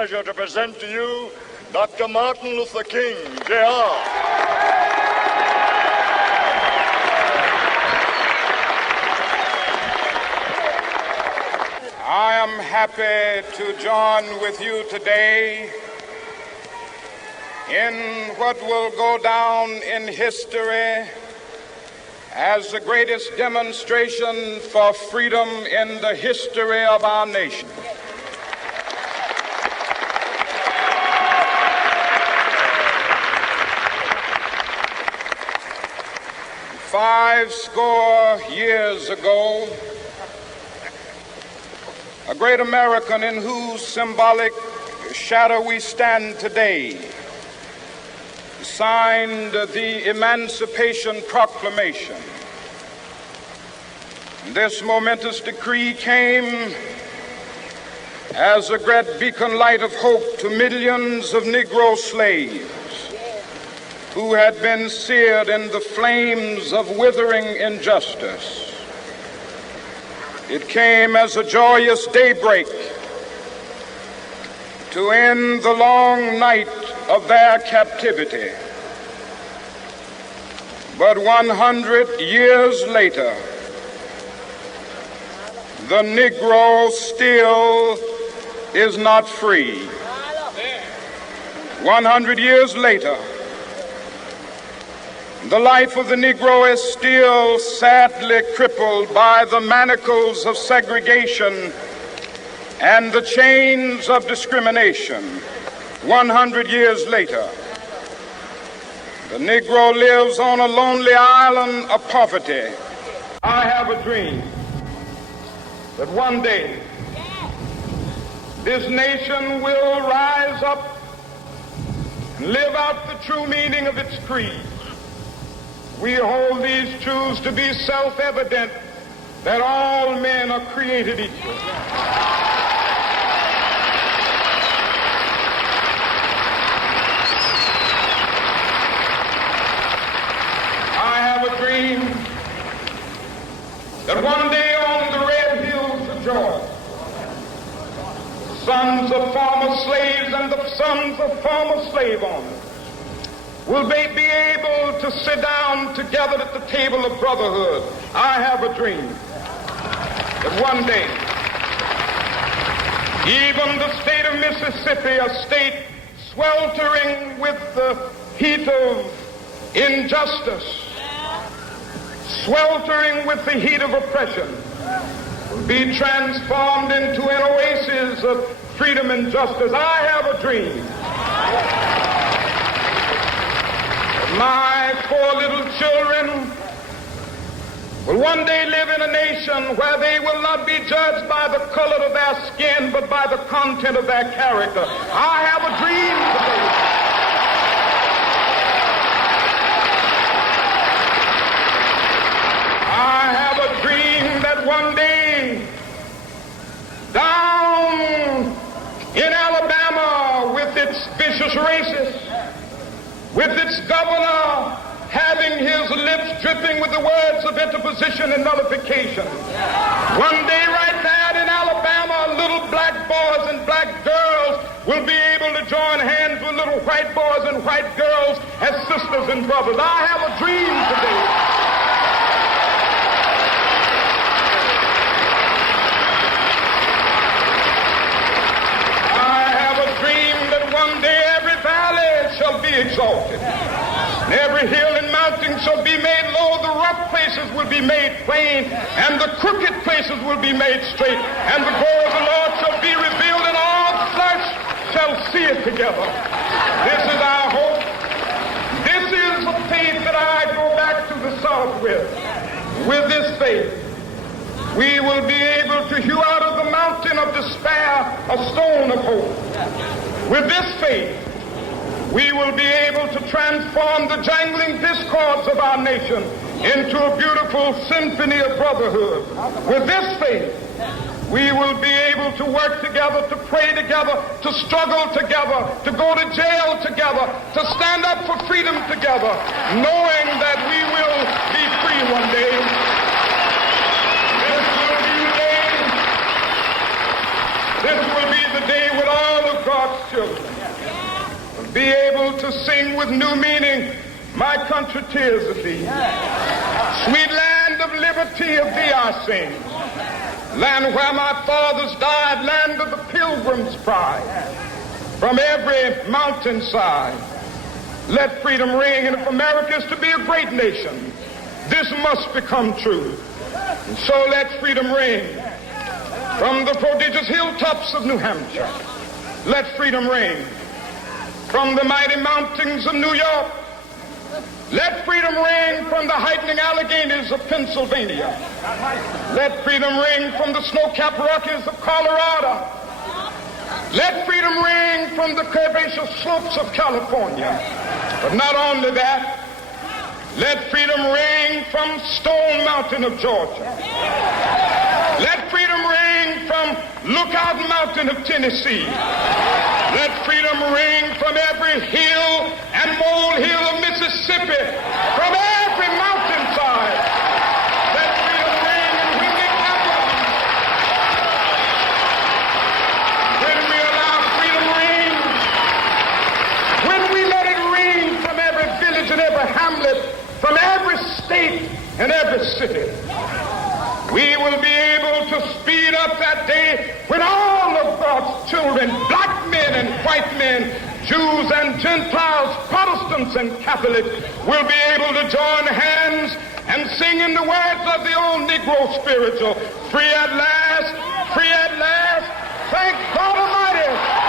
pleasure to present to you Dr. Martin Luther King, Jr. I am happy to join with you today in what will go down in history as the greatest demonstration for freedom in the history of our nation. Five score years ago, a great American in whose symbolic shadow we stand today signed the Emancipation Proclamation. This momentous decree came as a great beacon light of hope to millions of Negro slaves who had been seared in the flames of withering injustice. It came as a joyous daybreak to end the long night of their captivity. But 100 years later, the Negro still is not free. 100 years later, the life of the Negro is still sadly crippled by the manacles of segregation and the chains of discrimination. 100 years later, the Negro lives on a lonely island of poverty. I have a dream that one day this nation will rise up and live out the true meaning of its creed. We hold these truths to be self-evident, that all men are created equal. I have a dream that one day on the red hills of Georgia, sons of former slaves and the sons of former slave owners will they be able to sit down together at the table of brotherhood. I have a dream that one day, even the state of Mississippi, a state sweltering with the heat of injustice, sweltering with the heat of oppression, will be transformed into an oasis of freedom and justice. I have a dream. My poor little children will one day live in a nation where they will not be judged by the color of their skin, but by the content of their character. I have a dream today. I have a dream that one day, down in Alabama, with its vicious racists, with its governor having his lips dripping with the words of interposition and nullification. One day right there in Alabama, little black boys and black girls will be able to join hands with little white boys and white girls as sisters and brothers. I have a dream today. I have a dream that one day every valley shall be exalted, and every hill and mountain shall be made low. The rough places will be made plain, and the crooked places will be made straight, and the glory of the Lord shall be revealed, and all flesh shall see it together. This is our hope. This is the faith that I go back to the South with. With this faith, we will be able to hew out of the mountain of despair a stone of hope. With this faith, we will be able to transform the jangling discords of our nation into a beautiful symphony of brotherhood. With this faith, we will be able to work together, to pray together, to struggle together, to go to jail together, to stand up for freedom together, knowing that we will be free one day. This will be the day when all of God's children will be able to sing with new meaning, my country, tears of thee. Sweet land of liberty, of thee I sing. Land where my fathers died, land of the pilgrim's pride. From every mountainside, let freedom ring. And if America is to be a great nation, this must become true. And so let freedom ring. From the prodigious hilltops of New Hampshire, let freedom ring. From the mighty mountains of New York, let freedom ring. From the heightening Alleghenies of Pennsylvania, let freedom ring. From the snow-capped Rockies of Colorado, let freedom ring. From the curvaceous slopes of California. But not only that, let freedom ring from Stone Mountain of Georgia. Let freedom ring from Lookout Mountain of Tennessee. Let freedom ring from every hill and molehill of Mississippi, from every mountainside. Let freedom ring, and when it happens, when we allow freedom ring, when we let it ring from every village and every hamlet, from every state and every city, we will be able to speed up that day when all of God's children, black men and white men, Jews and Gentiles, Protestants and Catholics, will be able to join hands and sing in the words of the old Negro spiritual, free at last, thank God Almighty.